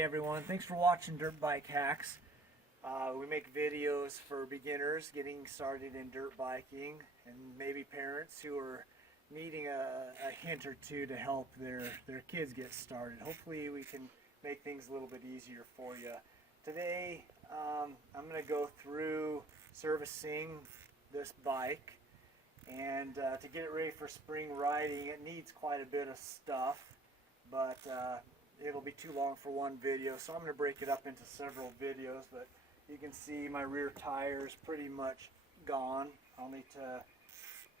Hey everyone, thanks for watching Dirtbike Hacks. We make videos for beginners getting started in dirt biking and maybe parents who are needing a hint or two to help their kids get started. Hopefully we can make things a little bit easier for you. Today I'm going to go through servicing this bike, and to get it ready for spring riding it needs quite a bit of stuff, but it'll be too long for one video, so I'm going to break it up into several videos. But you can see my rear tire is pretty much gone. I'll need to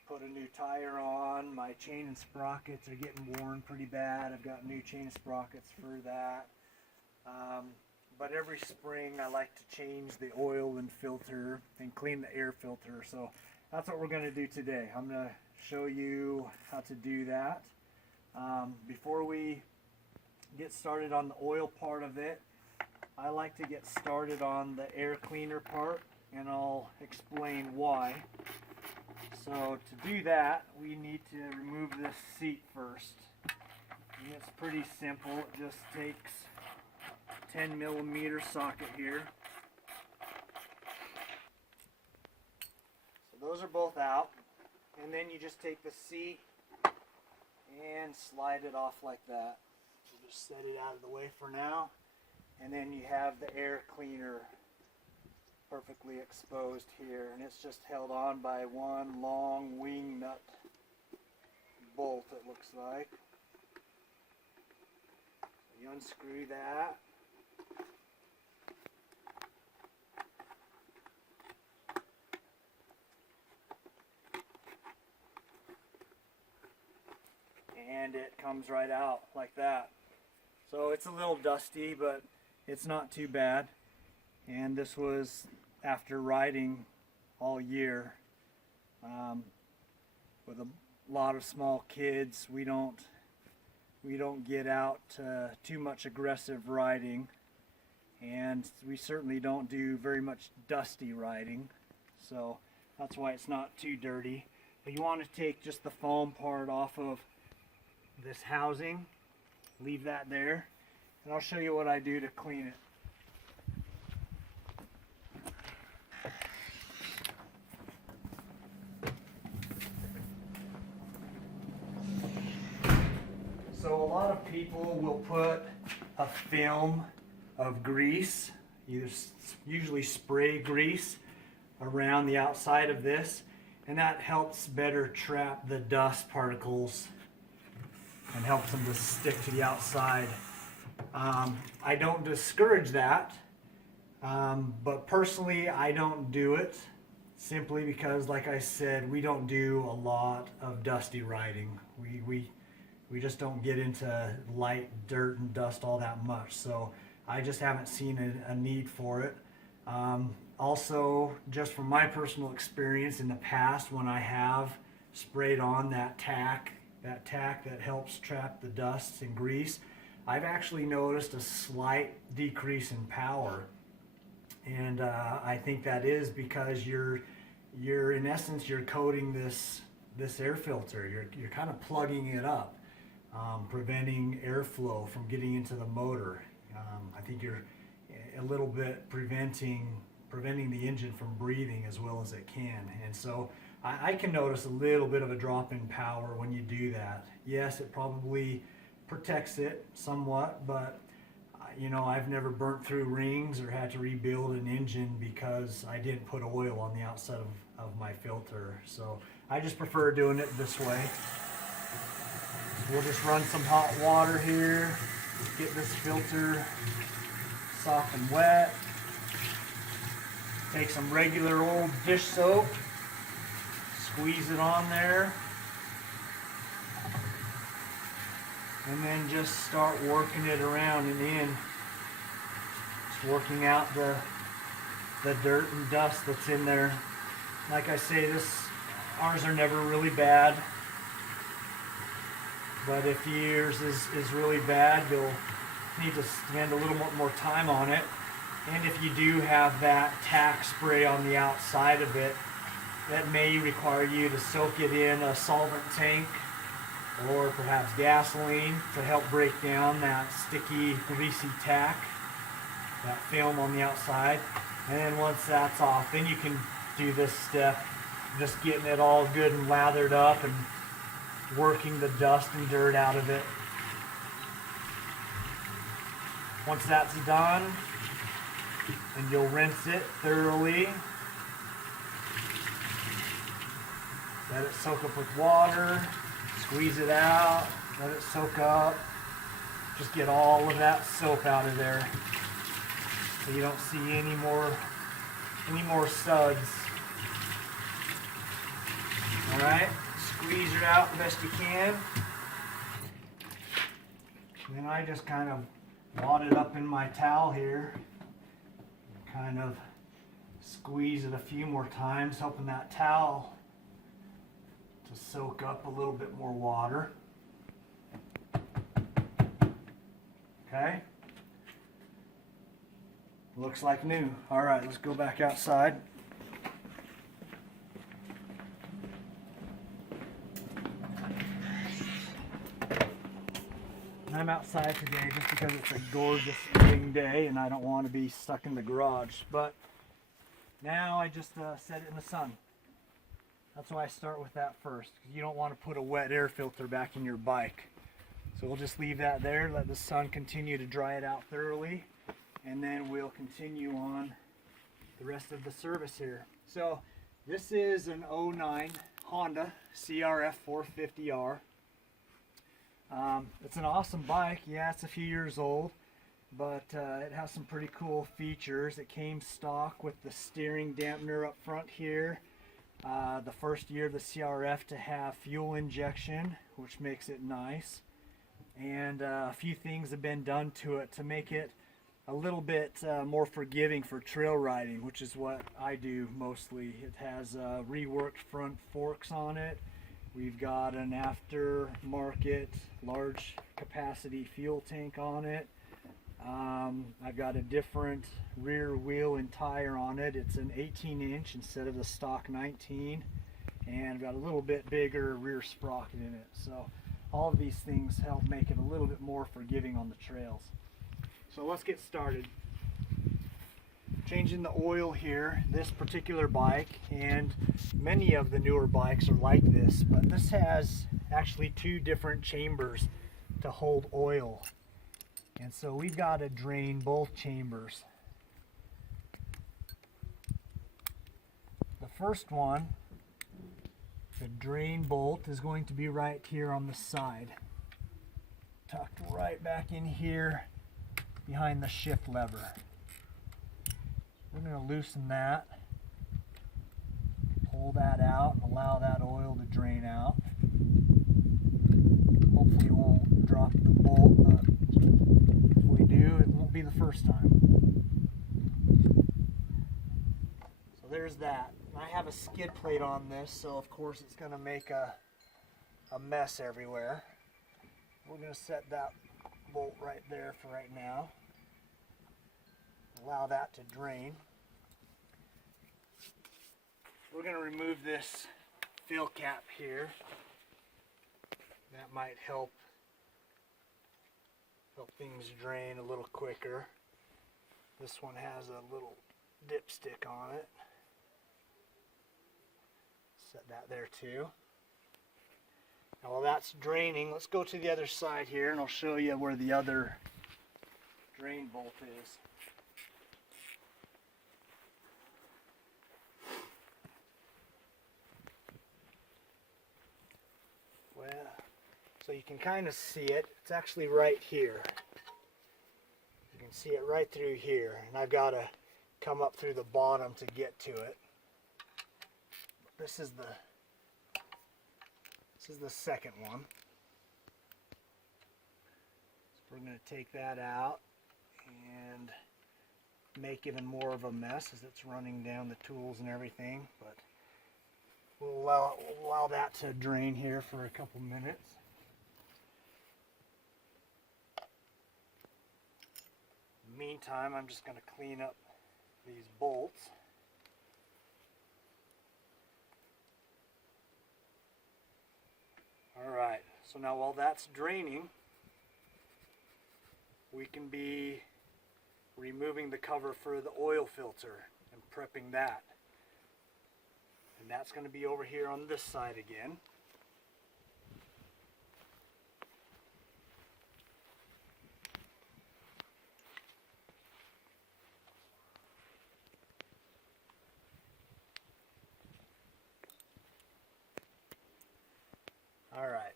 put a new tire on. My chain and sprockets are getting worn pretty bad. I've got new chain and sprockets for that. But every spring I like to change the oil and filter and clean the air filter. So that's what we're going to do today. I'm going to show you how to do that. Before we get started on the oil part of it, I like to get started on the air cleaner part, and I'll explain why. So to do that, we need to remove this seat first. And it's pretty simple. It just takes a 10mm socket here. So those are both out, and then you just take the seat and slide it off like that. Just set it out of the way for now, and then you have the air cleaner perfectly exposed here, and it's just held on by one long wing nut bolt, it looks like. You unscrew that, and it comes right out like that. So it's a little dusty, but it's not too bad. And this was after riding all year. With a lot of small kids, we don't get out too much aggressive riding, and we certainly don't do very much dusty riding. So that's why it's not too dirty. But you want to take just the foam part off of this housing. Leave that there, and I'll show you what I do to clean it. So a lot of people will put a film of grease, usually spray grease, around the outside of this, and that helps better trap the dust particles and helps them to stick to the outside. I don't discourage that, but personally I don't do it, simply because, like I said, we don't do a lot of dusty riding. We just don't get into light dirt and dust all that much, so I just haven't seen a need for it. Also, just from my personal experience in the past, when I have sprayed on that tack that helps trap the dust and grease, I've actually noticed a slight decrease in power, and I think that is because you're in essence you're coating this air filter. You're kind of plugging it up, preventing airflow from getting into the motor. I think you're a little bit preventing the engine from breathing as well as it can, and so I can notice a little bit of a drop in power when you do that. Yes, it probably protects it somewhat, but I've never burnt through rings or had to rebuild an engine because I didn't put oil on the outside of my filter. So I just prefer doing it this way. We'll just run some hot water here, get this filter soft and wet. Take some regular old dish soap, squeeze it on there, and then just start working it around and in. Just working out the dirt and dust that's in there. Like I say, ours are never really bad, but if yours is really bad, you'll need to spend a little more time on it. And if you do have that tack spray on the outside of it, that may require you to soak it in a solvent tank or perhaps gasoline to help break down that sticky, greasy tack, that film on the outside. And then once that's off, then you can do this step, just getting it all good and lathered up and working the dust and dirt out of it. Once that's done, and you'll rinse it thoroughly. Let it soak up with water, squeeze it out, let it soak up. Just get all of that soap out of there so you don't see any more suds. Alright, squeeze it out the best you can. And then I just kind of wad it up in my towel here. Kind of squeeze it a few more times, helping that towel to soak up a little bit more water. Okay? Looks like new. Alright, let's go back outside. I'm outside today just because it's a gorgeous spring day and I don't want to be stuck in the garage. But now I just set it in the sun. That's why I start with that first, because you don't want to put a wet air filter back in your bike. So we'll just leave that there, let the sun continue to dry it out thoroughly, and then we'll continue on the rest of the service here. So this is an 09 Honda CRF 450R. It's an awesome bike. Yeah, it's a few years old, but it has some pretty cool features. It came stock with the steering dampener up front here. The first year of the CRF to have fuel injection, which makes it nice. And a few things have been done to it to make it a little bit more forgiving for trail riding, which is what I do mostly. It has reworked front forks on it. We've got an aftermarket large capacity fuel tank on it. I've got a different rear wheel and tire on it. It's an 18-inch instead of the stock 19, and I've got a little bit bigger rear sprocket in it. So all of these things help make it a little bit more forgiving on the trails. So let's get started. Changing the oil here. This particular bike, and many of the newer bikes are like this, but this has actually two different chambers to hold oil. And so we've got to drain both chambers. The first one, the drain bolt, is going to be right here on the side, tucked right back in here behind the shift lever. We're going to loosen that, pull that out, and allow that oil to drain out. Hopefully it won't drop the bolt, but if we do, it won't be the first time. So there's that. I have a skid plate on this, so of course it's going to make a mess everywhere. We're going to set that bolt right there for right now. Allow that to drain. We're going to remove this fill cap here. That might help things drain a little quicker. This one has a little dipstick on it. Set that there too. Now while that's draining, let's go to the other side here and I'll show you where the other drain bolt is. Well, so you can kind of see it. It's actually right here. You can see it right through here, and I've got to come up through the bottom to get to it. This is the second one. So we're going to take that out and make even more of a mess as it's running down the tools and everything, but we'll allow that to drain here for a couple minutes. In the meantime, I'm just going to clean up these bolts. Alright, So now while that's draining, we can be removing the cover for the oil filter and prepping that. And that's going to be over here on this side again. Alright,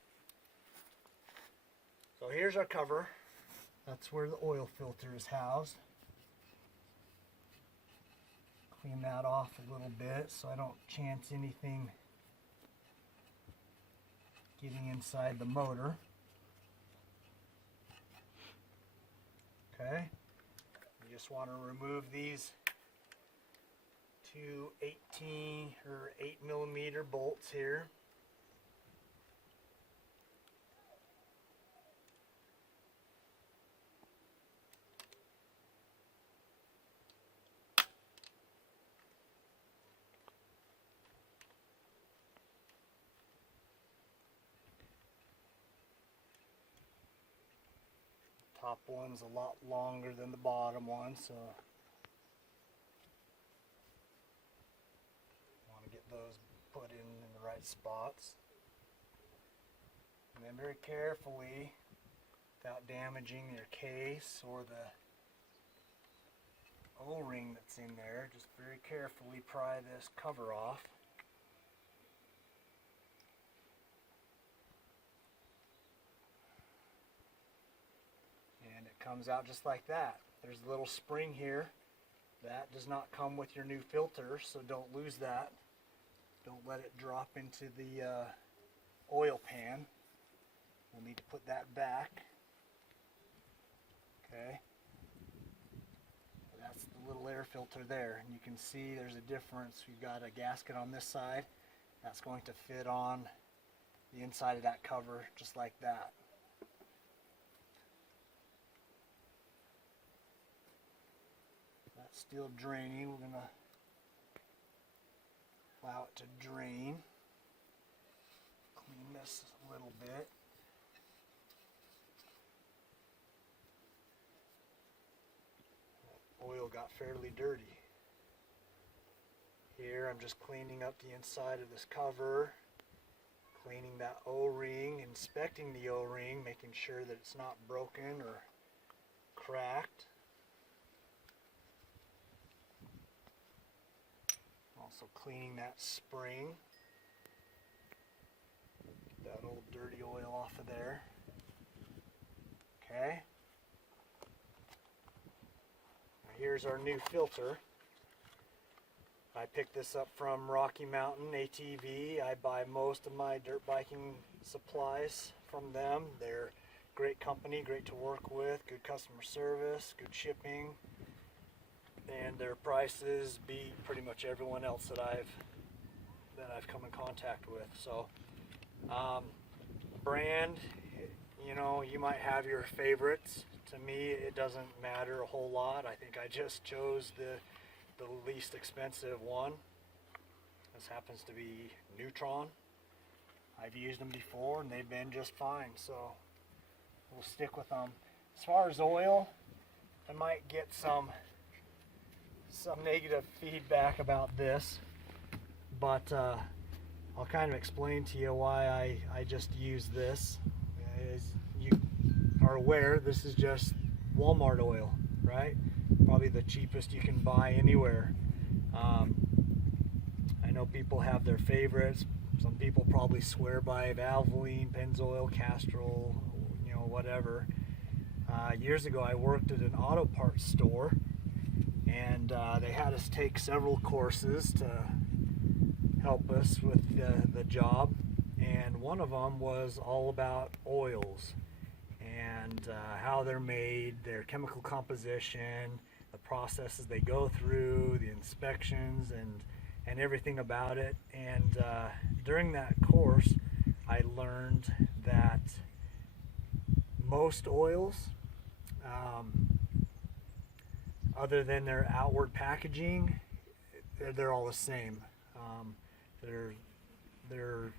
so here's our cover. That's where the oil filter is housed. Clean that off a little bit so I don't chance anything getting inside the motor. Okay, you just want to remove these two 18 or 8mm bolts here. Top one's a lot longer than the bottom one, so want to get those put in the right spots. And then very carefully, without damaging your case or the O-ring that's in there, just very carefully pry this cover off. And it comes out just like that. There's a little spring here. That does not come with your new filter, so don't lose that. Don't let it drop into the oil pan. We'll need to put that back. Okay. That's the little air filter there. And you can see there's a difference. We've got a gasket on this side. That's going to fit on the inside of that cover just like that. That's still draining. We're going to allow it to drain. Clean this a little bit. Oil got fairly dirty. Here I'm just cleaning up the inside of this cover, cleaning that O-ring, inspecting the O-ring, making sure that it's not broken or cracked. Also cleaning that spring. Get that old dirty oil off of there. Okay. Here's our new filter. I picked this up from Rocky Mountain ATV. I buy most of my dirt biking supplies from them. They're a great company, great to work with, good customer service, good shipping, and their prices beat pretty much everyone else that I've come in contact with. So, brand, you know, you might have your favorites. To me, it doesn't matter a whole lot. I think I just chose the least expensive one. This happens to be Neutron. I've used them before and they've been just fine, so we'll stick with them. As far as oil, I might get some negative feedback about this, but I'll kind of explain to you why I just use this. As you are aware, this is just Walmart oil, right? Probably the cheapest you can buy anywhere. I know people have their favorites. Some people probably swear by Valvoline, Pennzoil, Castrol, you know, whatever. Years ago I worked at an auto parts store, and they had us take several courses to help us with the job, and one of them was all about oils and how they're made, their chemical composition, the processes they go through, the inspections, and everything about it. And during that course I learned that most oils, other than their outward packaging, they're all the same. They're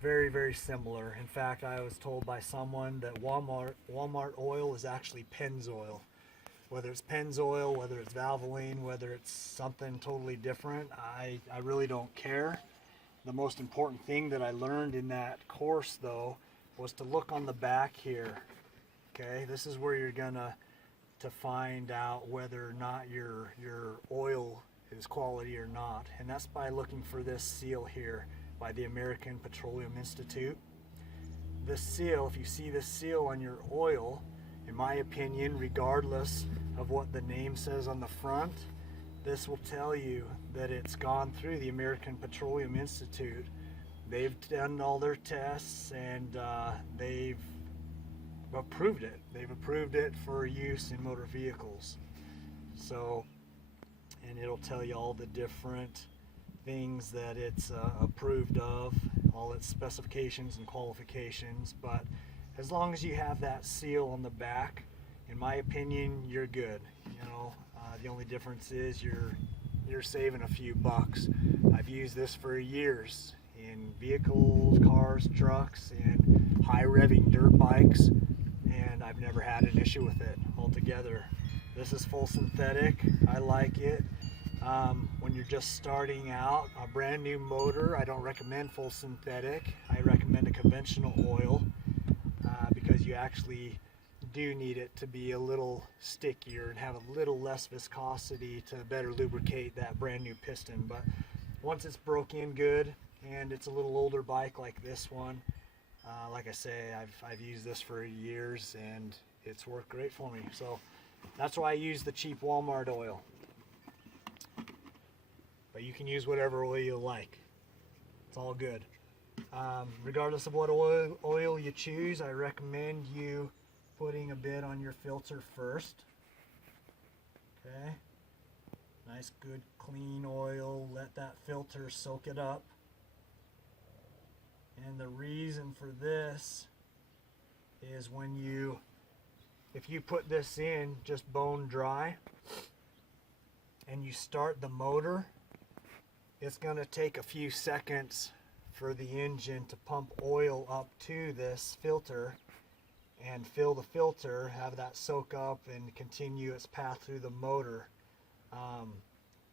Very, very similar. In fact, I was told by someone that Walmart oil is actually Pennzoil. Whether it's Pennzoil, whether it's Valvoline, whether it's something totally different, I really don't care. The most important thing that I learned in that course, though, was to look on the back here. Okay, this is where you're gonna to find out whether or not your oil is quality or not, and that's by looking for this seal here by the American Petroleum Institute. This seal, if you see this seal on your oil, in my opinion, regardless of what the name says on the front, this will tell you that it's gone through the American Petroleum Institute. They've done all their tests and they've approved it. They've approved it for use in motor vehicles. So, and it'll tell you all the different things that it's approved of, all its specifications and qualifications. But as long as you have that seal on the back, in my opinion, you're good. You know, the only difference is you're saving a few bucks. I've used this for years in vehicles, cars, trucks, and high revving dirt bikes, and I've never had an issue with it altogether. This is full synthetic. I like it. When you're just starting out a brand new motor, I don't recommend full synthetic. I recommend a conventional oil because you actually do need it to be a little stickier and have a little less viscosity to better lubricate that brand new piston. But once it's broke in good and it's a little older bike like this one, like I say, I've used this for years and it's worked great for me. So that's why I use the cheap Walmart oil. But you can use whatever oil you like. It's all good. Regardless of what oil you choose, I recommend you putting a bit on your filter first. Okay. Nice, good, clean oil. Let that filter soak it up. And the reason for this is if you put this in just bone dry and you start the motor, it's going to take a few seconds for the engine to pump oil up to this filter and fill the filter, have that soak up and continue its path through the motor.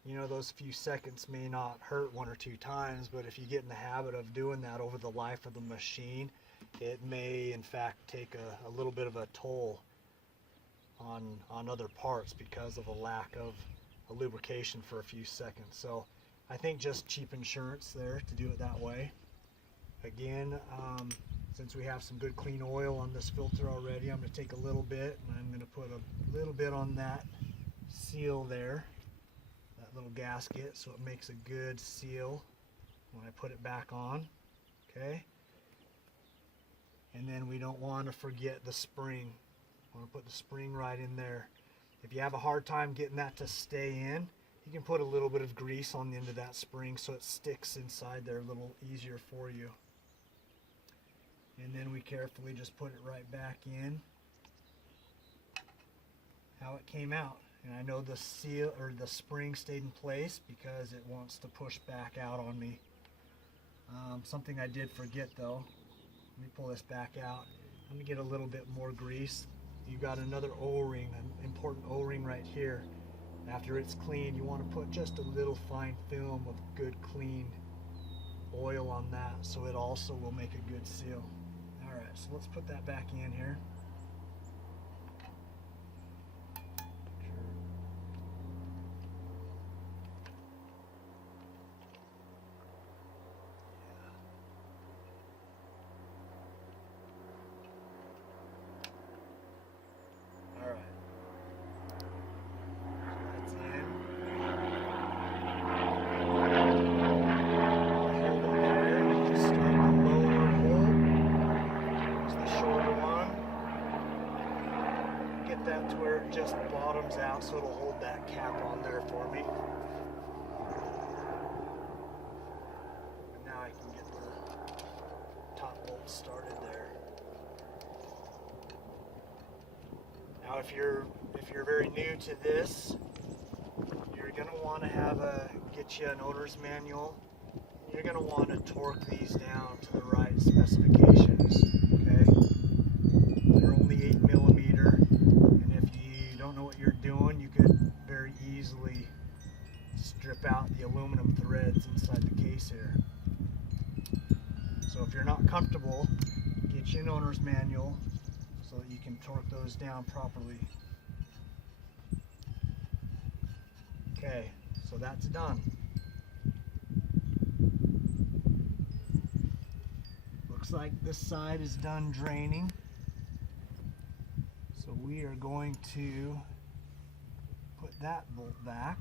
You know, those few seconds may not hurt one or two times, but if you get in the habit of doing that over the life of the machine, it may in fact take a little bit of a toll on other parts because of a lack of a lubrication for a few seconds. So I think just cheap insurance there to do it that way. Again, since we have some good clean oil on this filter already, I'm going to take a little bit and I'm going to put a little bit on that seal there, that little gasket, so it makes a good seal when I put it back on. Okay. And then we don't want to forget the spring. I want to put the spring right in there. If you have a hard time getting that to stay in, you can put a little bit of grease on the end of that spring so it sticks inside there a little easier for you. And then we carefully just put it right back in how it came out. And I know the seal or the spring stayed in place because it wants to push back out on me. Something I did forget though. Let me pull this back out. Let me get a little bit more grease. You got another O-ring, an important O-ring right here. After it's clean, you want to put just a little fine film of good clean oil on that so it also will make a good seal. Alright, so let's put that back in here. That to where it just bottoms out, so it'll hold that cap on there for me. And now I can get the top bolt started there. Now if you're very new to this, you're gonna want to get you an owner's manual. you're going to want to torque these down to the right specifications. Okay, they're only 8 millimeter, and if you don't know what you're doing, you could very easily strip out the aluminum threads inside the case here. So if you're not comfortable, get you an owner's manual so that you can torque those down properly. Okay, so that's done. Looks like this side is done draining. So we are going to put that bolt back.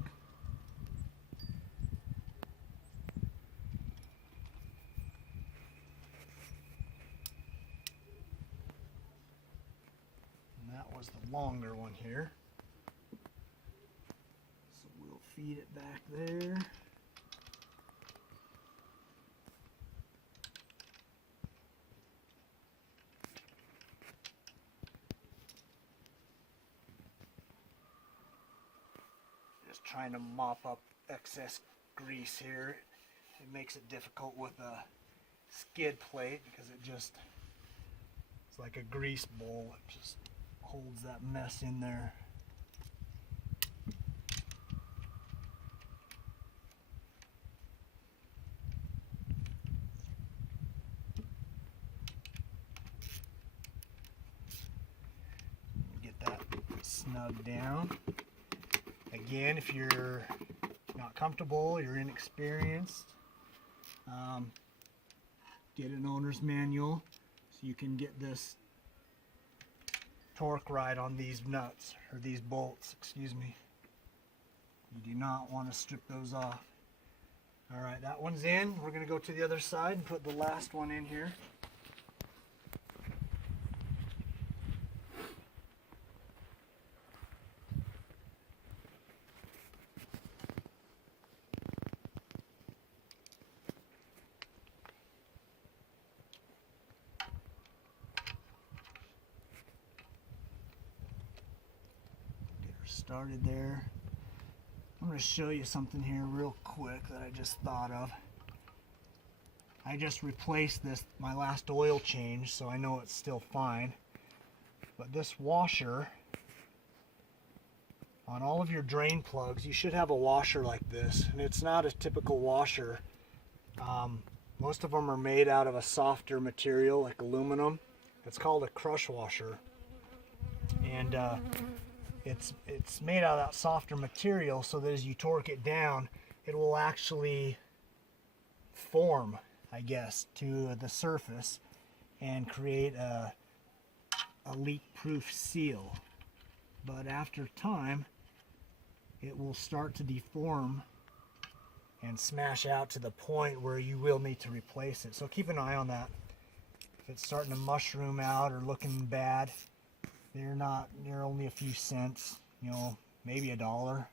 And that was the longer one here. So we'll feed it back there. Just trying to mop up excess grease here. It makes it difficult with a skid plate because it's like a grease bowl. It just holds that mess in there. Get that snug down. Again, if you're not comfortable, you're inexperienced, get an owner's manual so you can get this torque right on these nuts, or these bolts, excuse me. You do not want to strip those off. Alright, that one's in. We're going to go to the other side and put the last one in here. Started there. I'm going to show you something here real quick that I just thought of. I just replaced this, my last oil change, so I know it's still fine. But this washer, on all of your drain plugs, you should have a washer like this. And it's not a typical washer. Most of them are made out of a softer material like aluminum. It's called a crush washer. And it's made out of that softer material so that as you torque it down, it will actually form, I guess, to the surface and create a leak-proof seal. But after time, it will start to deform and smash out to the point where you will need to replace it. So keep an eye on that. If it's starting to mushroom out or looking bad, they're only a few cents, maybe $1,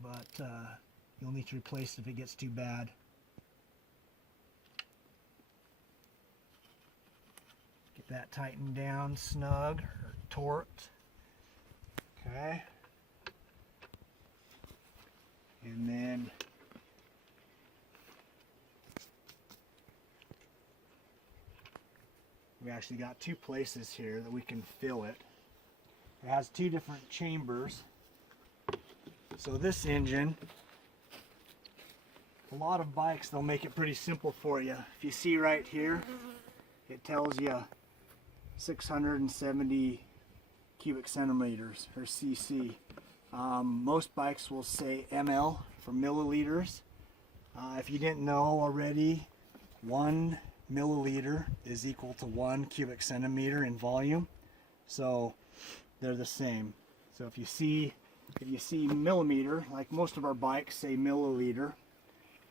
but you'll need to replace it if it gets too bad. Get that tightened down, snug, or torqued. Okay. And then we actually got two places here that we can fill it. It has two different chambers. So this engine, a lot of bikes, they'll make it pretty simple for you. If you see right here, it tells you 670 cubic centimeters, or cc. Most bikes will say ml for milliliters. If you didn't know already, 1 milliliter is equal to 1 cubic centimeter in volume, so they're the same. So if you see millimeter, like most of our bikes say milliliter,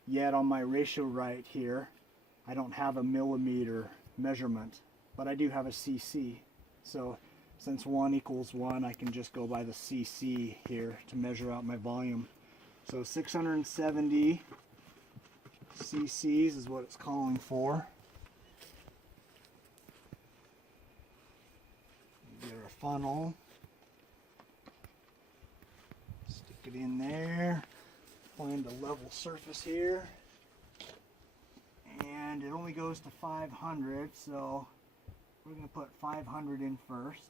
yet on my ratio right here I don't have a millimeter measurement, but I do have a cc. So since 1 equals 1, I can just go by the cc here to measure out my volume. So 670 cc's is what it's calling for. Get our funnel, stick it in there, find a level surface here. and it only goes to 500, so we're going to put 500 in first.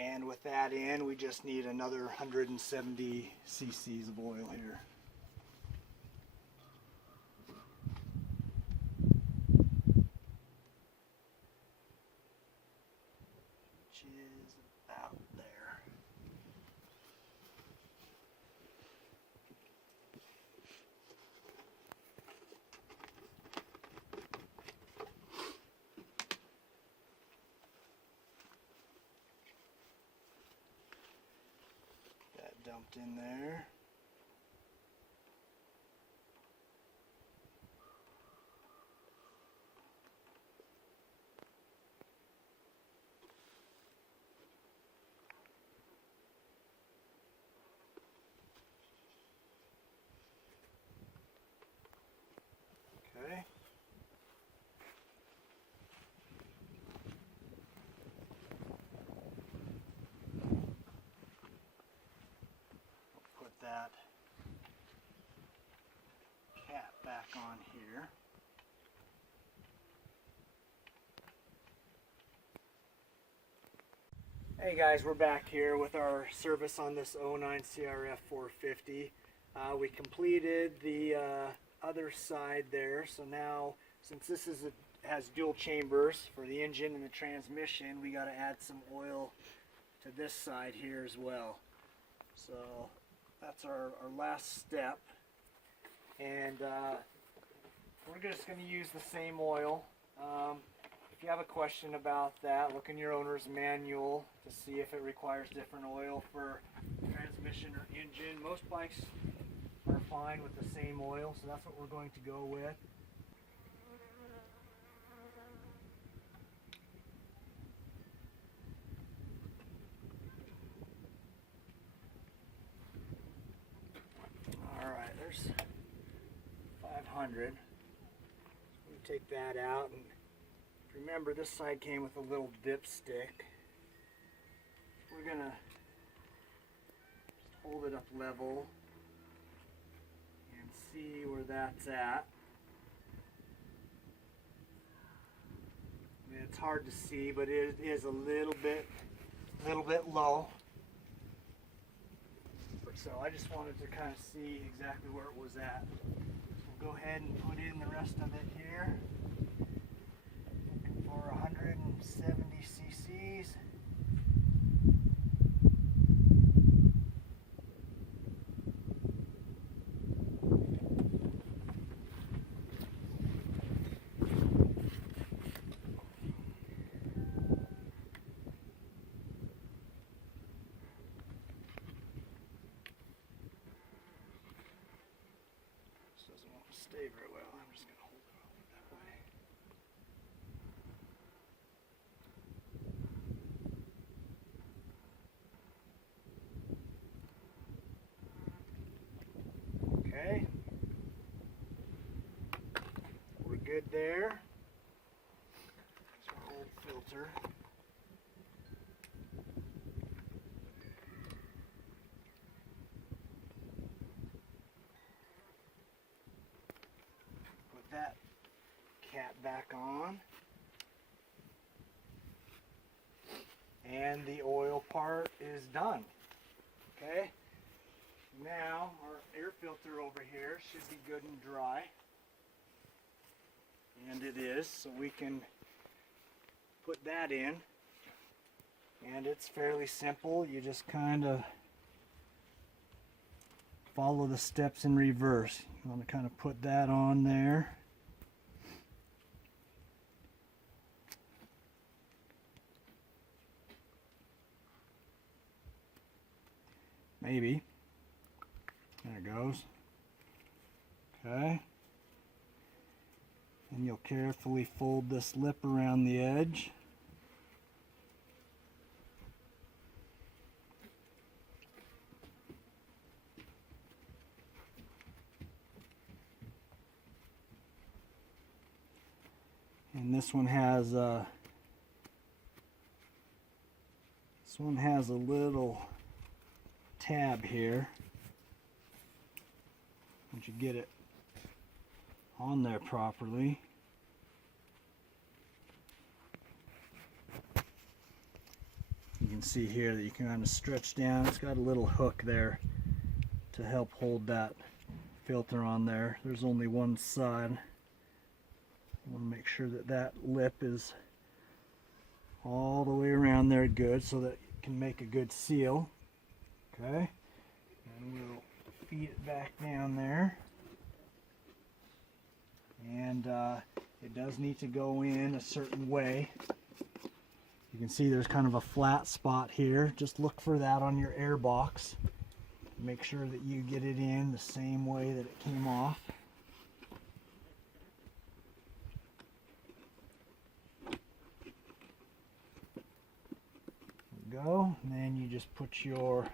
And with that in, we just need another 170 cc's of oil here. Which is about there. Dumped in there. Okay. That cap back on here. Hey guys, we're back here with our service on this 09 CRF 450. We completed the other side there, so now since this has dual chambers for the engine and the transmission, we got to add some oil to this side here as well. So that's our last step, and we're just going to use the same oil. If you have a question about that, look in your owner's manual to see if it requires different oil for transmission or engine. Most bikes are fine with the same oil, so that's what we're going to go with. Alright, there's 500. So we take that out, and remember this side came with a little dipstick. We're going to just hold it up level and see where that's at. I mean, it's hard to see, but it is a little bit low. So I just wanted to kind of see exactly where it was at. So we'll go ahead and put in the rest of it here. Looking for 170 cc's. Doesn't want to stay very well. I'm just going to hold it over that way. Okay. We're good there. There's our old filter. That cap back on, and the oil part is done. Okay, now our air filter over here should be good and dry, and it is, so we can put that in, and it's fairly simple. You just kind of follow the steps in reverse. You want to kind of put that on there. Maybe. Okay. And you'll carefully fold this lip around the edge. And this one has a little tab here. Once you get it on there properly, you can see here that you can kind of stretch down. It's got a little hook there to help hold that filter on there. There's only one side. I want to make sure that that lip is all the way around there good so that it can make a good seal. Okay, and we'll feed it back down there. And it does need to go in a certain way. You can see there's kind of a flat spot here. Just look for that on your air box. Make sure that you get it in the same way that it came off. There we go. And then you just put your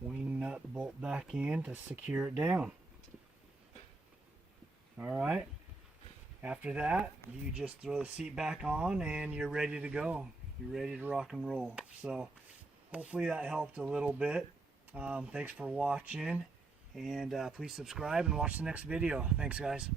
wing nut bolt back in to secure it down. Alright, after that you just throw the seat back on and you're ready to go. You're ready to rock and roll. So hopefully that helped a little bit. Thanks for watching, and please subscribe and watch the next video. Thanks guys.